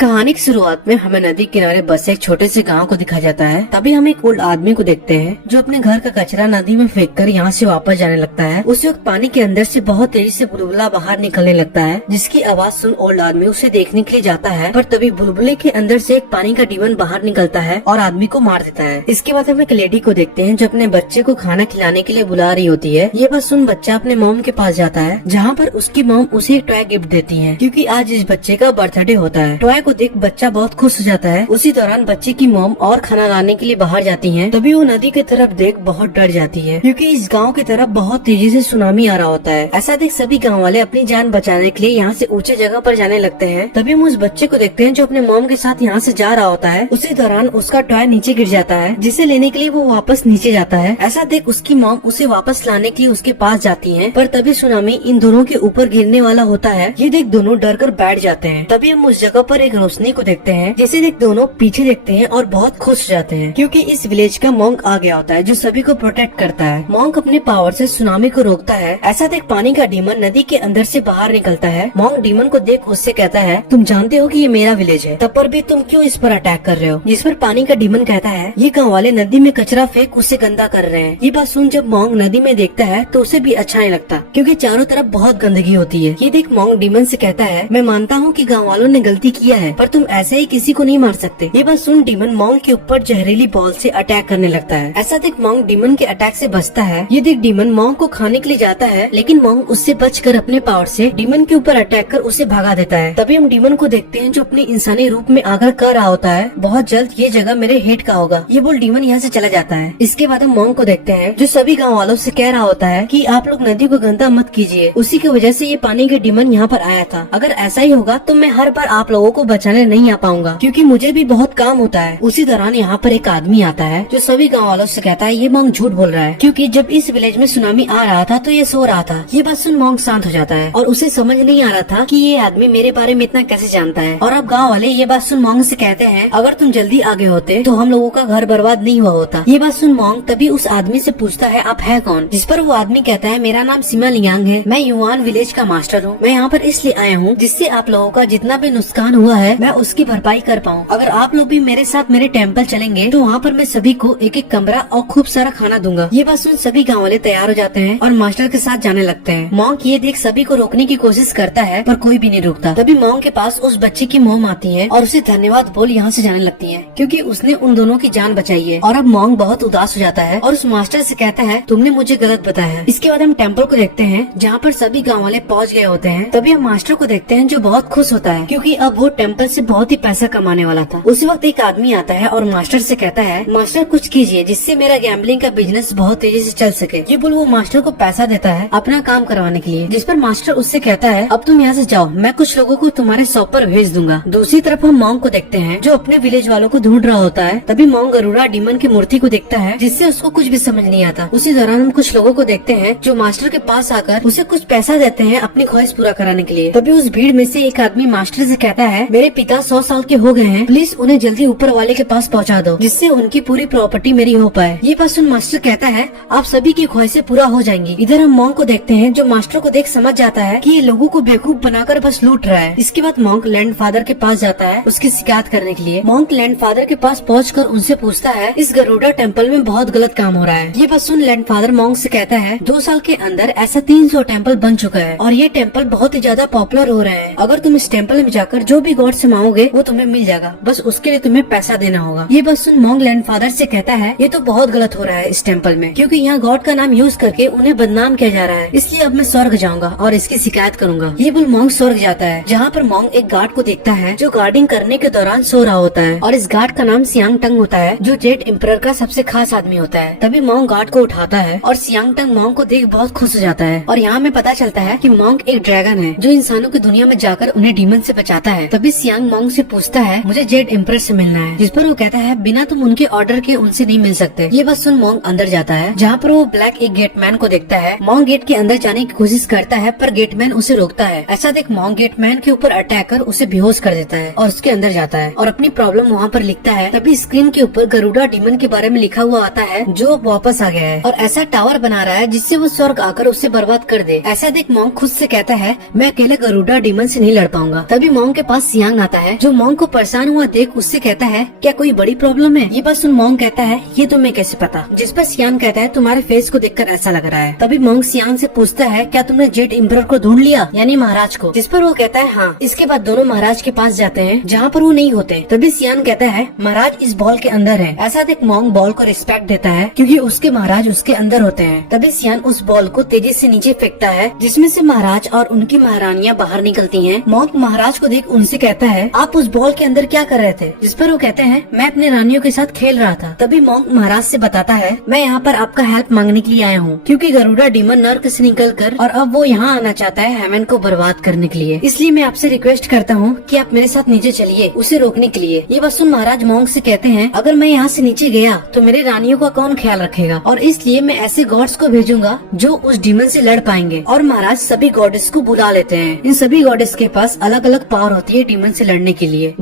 कहानी की शुरुआत में हमें नदी किनारे बसे एक छोटे से गांव को दिखाया जाता है। तभी हम एक ओल्ड आदमी को देखते हैं जो अपने घर का कचरा नदी में फेंककर यहाँ से वापस जाने लगता है। उस वक्त पानी के अंदर से बहुत तेजी से बुलबुला बाहर निकलने लगता है, जिसकी आवाज सुन ओल्ड आदमी उसे देखने के लिए जाता है। पर तभी बुलबुले के अंदर से एक पानी का डीमन बाहर निकलता है और आदमी को मार देता है। इसके बाद हम एक लेडी को देखते हैं जो अपने बच्चे को खाना खिलाने के लिए बुला रही होती है। ये बात सुन बच्चा अपने मॉम के पास जाता है, जहाँ पर उसकी मॉम उसे एक टॉय गिफ्ट देती है, क्योंकि आज इस बच्चे का बर्थडे होता है। टॉय को देख बच्चा बहुत खुश हो जाता है। उसी दौरान बच्चे की मॉम और खाना लाने के लिए बाहर जाती हैं। तभी वो नदी की तरफ देख बहुत डर जाती है, क्योंकि इस गांव की तरफ बहुत तेजी से सुनामी आ रहा होता है। ऐसा देख सभी गांव वाले अपनी जान बचाने के लिए यहाँ से ऊंचे जगह पर जाने लगते हैं। तभी हम उस बच्चे को देखते हैं जो अपने मॉम के साथ यहाँ से जा रहा होता है। उसी दौरान उसका टॉय नीचे गिर जाता है, जिसे लेने के लिए वो वापस नीचे जाता है। ऐसा देख उसकी मॉम उसे वापस लाने के लिए उसके पास जाती है, पर तभी सुनामी इन दोनों के ऊपर गिरने वाला होता है। ये देख दोनों डर कर बैठ जाते हैं। तभी हम उस जगह पर एक रोशनी को देखते हैं, जिसे देख दोनों पीछे देखते हैं और बहुत खुश हो जाते हैं, क्योंकि इस विलेज का मॉन्क आ गया होता है जो सभी को प्रोटेक्ट करता है। मॉन्क अपने पावर से सुनामी को रोकता है। ऐसा देख पानी का डीमन नदी के अंदर से बाहर निकलता है। मॉन्क डीमन को देख उससे कहता है, तुम जानते हो कि ये मेरा विलेज है, तब पर भी तुम क्यों इस पर अटैक कर रहे हो? जिस पर पानी का डीमन कहता है, ये गाँव वाले नदी में कचरा फेंक उसे गंदा कर रहे हैं। ये बात सुन जब मॉन्क नदी में देखता है तो उसे भी अच्छा नहीं लगता, क्योंकि चारों तरफ बहुत गंदगी होती है। ये देख मॉन्क डीमन से कहता है, मैं मानता हूँ कि गाँव वालों ने गलती किया है, पर तुम ऐसे ही किसी को नहीं मार सकते। ये बात सुन डीमन मॉन्क के ऊपर जहरीली बॉल से अटैक करने लगता है। ऐसा देख मॉन्क डीमन के अटैक से बचता है। ये देख डीमन मॉन्क को खाने के लिए जाता है, लेकिन मॉन्क उससे बचकर अपने पावर से डीमन के ऊपर अटैक कर उसे भगा देता है। तभी हम डीमन को देखते हैं जो अपने इंसानी रूप में आकर कह रहा होता है, बहुत जल्द ये जगह मेरे हेड का होगा। ये बोल डीमन यहाँ से चला जाता है। इसके बाद हम मॉन्क को देखते हैं जो सभी गाँव वालों से कह रहा होता है कि आप लोग नदी को गंदा मत कीजिए, उसी की वजह से ये पानी के डीमन यहाँ पर आया था। अगर ऐसा ही होगा तो मैं हर बार आप लोगों को बचाने नहीं आ पाऊंगा, क्योंकि मुझे भी बहुत काम होता है। उसी दौरान यहाँ पर एक आदमी आता है जो सभी गाँव वालों से कहता है, ये मॉन्क झूठ बोल रहा है, क्योंकि जब इस विलेज में सुनामी आ रहा था तो ये सो रहा था। ये बात सुन मॉन्क शांत हो जाता है और उसे समझ नहीं आ रहा था कि ये आदमी मेरे बारे में इतना कैसे जानता है। और अब गाँव वाले ये बात सुन मॉन्क से कहते हैं, अगर तुम जल्दी आगे होते तो हम लोगों का घर बर्बाद नहीं हुआ होता। ये बात सुन मॉन्क तभी उस आदमी से पूछता है, आप है कौन? जिस पर वो आदमी कहता है, मेरा नाम सिमा लियांग है, मैं युवान विलेज का मास्टर हूँ। मैं यहाँ पर इसलिए आया हूँ जिससे आप लोगों का जितना भी नुकसान हुआ है मैं उसकी भरपाई कर पाऊँ। अगर आप लोग भी मेरे साथ मेरे टेम्पल चलेंगे तो वहाँ पर मैं सभी को एक एक कमरा और खूब सारा खाना दूंगा। ये बात सुन सभी गाँव वाले तैयार हो जाते हैं और मास्टर के साथ जाने लगते हैं। मॉन्क ये देख सभी को रोकने की कोशिश करता है, पर कोई भी नहीं रुकता। तभी मॉन्क के पास उस बच्चे की मॉम आती है और उसे धन्यवाद बोल यहाँ से जाने लगती है, क्योंकि उसने उन दोनों की जान बचाई है। और अब मॉन्क बहुत उदास हो जाता है और उस मास्टर से कहता है, तुमने मुझे गलत बताया। इसके बाद हम टेम्पल को देखते हैं जहाँ पर सभी गाँव वाले पहुँच गए होते हैं। तभी हम मास्टर को देखते हैं जो बहुत खुश होता है, क्योंकि अब वो टेम्पल से बहुत ही पैसा कमाने वाला था। उसी वक्त एक आदमी आता है और मास्टर से कहता है, मास्टर कुछ कीजिए जिससे मेरा गैम्बलिंग का बिजनेस बहुत तेजी से चल सके। ये बोल वो मास्टर को पैसा देता है अपना काम करवाने के लिए, जिस पर मास्टर उससे कहता है, अब तुम यहाँ से जाओ, मैं कुछ लोगों को तुम्हारे शॉप पर भेज दूंगा। दूसरी तरफ हम मॉन्क को देखते हैं जो अपने विलेज वालों को ढूंढ रहा होता है। तभी मॉन्क गरुड़ा डीमन की मूर्ति को देखता है, जिससे उसको कुछ भी समझ नहीं आता। उसी दौरान हम कुछ लोगों को देखते हैं जो मास्टर के पास आकर उसे कुछ पैसा देते हैं अपनी ख्वाहिश पूरा कराने के लिए। तभी उस भीड़ में से एक आदमी मास्टर से कहता है, मेरे पिता 100 साल के हो गए हैं, प्लीज उन्हें जल्दी ऊपर वाले के पास पहुंचा दो, जिससे उनकी पूरी प्रॉपर्टी मेरी हो पाए। ये बात सुन मास्टर कहता है, आप सभी की ख्वाहिशें पूरा हो जाएंगी। इधर हम मॉन्क को देखते हैं जो मास्टर को देख समझ जाता है कि ये लोगों को बेवकूफ बनाकर बस लूट रहा है। इसके बाद मॉन्क लैंड फादर के पास जाता है उसकी शिकायत करने के लिए। मॉन्क लैंड फादर के पास पहुंचकर उनसे पूछता है, इस गरुड़ा टेम्पल में बहुत गलत काम हो रहा है। ये बात सुन लैंड फादर मॉन्क से कहता है, 2 साल के अंदर ऐसा 300 टेम्पल बन चुका है और ये टेम्पल बहुत ही ज्यादा पॉपुलर हो रहे हैं। अगर तुम इस टेम्पल में जाकर जो भी गॉड से मांगोगे वो तुम्हें मिल जाएगा, बस उसके लिए तुम्हें पैसा देना होगा। ये बात सुन मॉन्क लैंड फादर से कहता है, ये तो बहुत गलत हो रहा है इस टेम्पल में, क्योंकि यहाँ गॉड का नाम यूज करके उन्हें बदनाम किया जा रहा है। इसलिए अब मैं स्वर्ग जाऊंगा और इसकी शिकायत करूंगा। ये बोल मॉन्क स्वर्ग जाता है, जहाँ पर मॉन्क एक गार्ड को देखता है जो गार्डिंग करने के दौरान सो रहा होता है, और इस गार्ड का नाम सियांग टंग होता है जो जेड एम्परर का सबसे खास आदमी होता है। तभी मॉन्क गार्ड को उठाता है और सियांग टंग मॉन्क को देख बहुत खुश हो जाता है। और यहाँ में पता चलता है कि मॉन्क एक ड्रैगन है जो इंसानों की दुनिया में जाकर उन्हें डीमन से बचाता है। तभी सियांग मॉन्क से पूछता है, मुझे जेड एम्परर से मिलना है, जिस पर वो कहता है, बिना तुम उनके ऑर्डर के उनसे नहीं मिल सकते। ये बात सुन मॉन्क अंदर जाता है, जहाँ पर वो ब्लैक एक गेटमैन को देखता है। मॉन्क गेट के अंदर जाने की कोशिश करता है, पर गेटमैन उसे रोकता है। ऐसा देख मॉन्क गेटमैन के ऊपर अटैक कर उसे बेहोश कर देता है और उसके अंदर जाता है और अपनी प्रॉब्लम वहाँ पर लिखता है। तभी स्क्रीन के ऊपर गरुड़ा डीमन के बारे में लिखा हुआ आता है जो वापस आ गया है और ऐसा टावर बना रहा है जिससे वो स्वर्ग आकर उसे बर्बाद कर दे। ऐसा देख मॉन्क खुद से कहता है, मैं अकेले गरुड़ा डीमन से नहीं लड़ पाऊंगा। तभी मॉन्क के पास सियांग सियांग आता है, जो मोंग को परेशान हुआ देख उससे कहता है क्या कोई बड़ी प्रॉब्लम है। ये बात सुन मोंग कहता है ये तुम्हें कैसे पता। जिस पर सियांग कहता है तुम्हारे फेस को देखकर ऐसा लग रहा है। तभी मोंग सियांग से पूछता है क्या तुमने जेड इम्परर को ढूंढ लिया, यानी महाराज को। जिस पर वो कहता है हाँ। इसके बाद दोनों महाराज के पास जाते हैं जहाँ पर वो नहीं होते। तभी सियांग कहता है महाराज इस बॉल के अंदर है। ऐसा देख मोंग बॉल को रिस्पेक्ट देता है क्योंकि उसके महाराज उसके अंदर होते हैं। तभी सियांग उस बॉल को तेजी से नीचे फेंकता है जिसमें से महाराज और उनकी महारानियां बाहर निकलती हैं। मोंग महाराज को देख उनसे कहता है आप उस बॉल के अंदर क्या कर रहे थे। जिस पर वो कहते हैं मैं अपने रानियों के साथ खेल रहा था। तभी मोंग महाराज से बताता है मैं यहाँ पर आपका हेल्प मांगने के लिए आया हूँ क्योंकि गरुड़ा डीमन नर्क से निकलकर और अब वो यहाँ आना चाहता है हेमन को बर्बाद करने के लिए। इसलिए मैं आपसे रिक्वेस्ट करता हूँ कि आप मेरे साथ नीचे चलिए उसे रोकने के लिए। ये बात सुन महाराज मोंग से कहते हैं अगर मैं यहाँ से नीचे गया तो मेरे रानियों का कौन ख्याल रखेगा, और इसलिए मैं ऐसे गॉड्स को भेजूंगा जो उस डीमन से लड़ पाएंगे। और महाराज सभी गॉडेस को बुला लेते हैं। इन सभी गॉडेस के पास अलग अलग पावर होती है डीमन से लड़ने के लिए।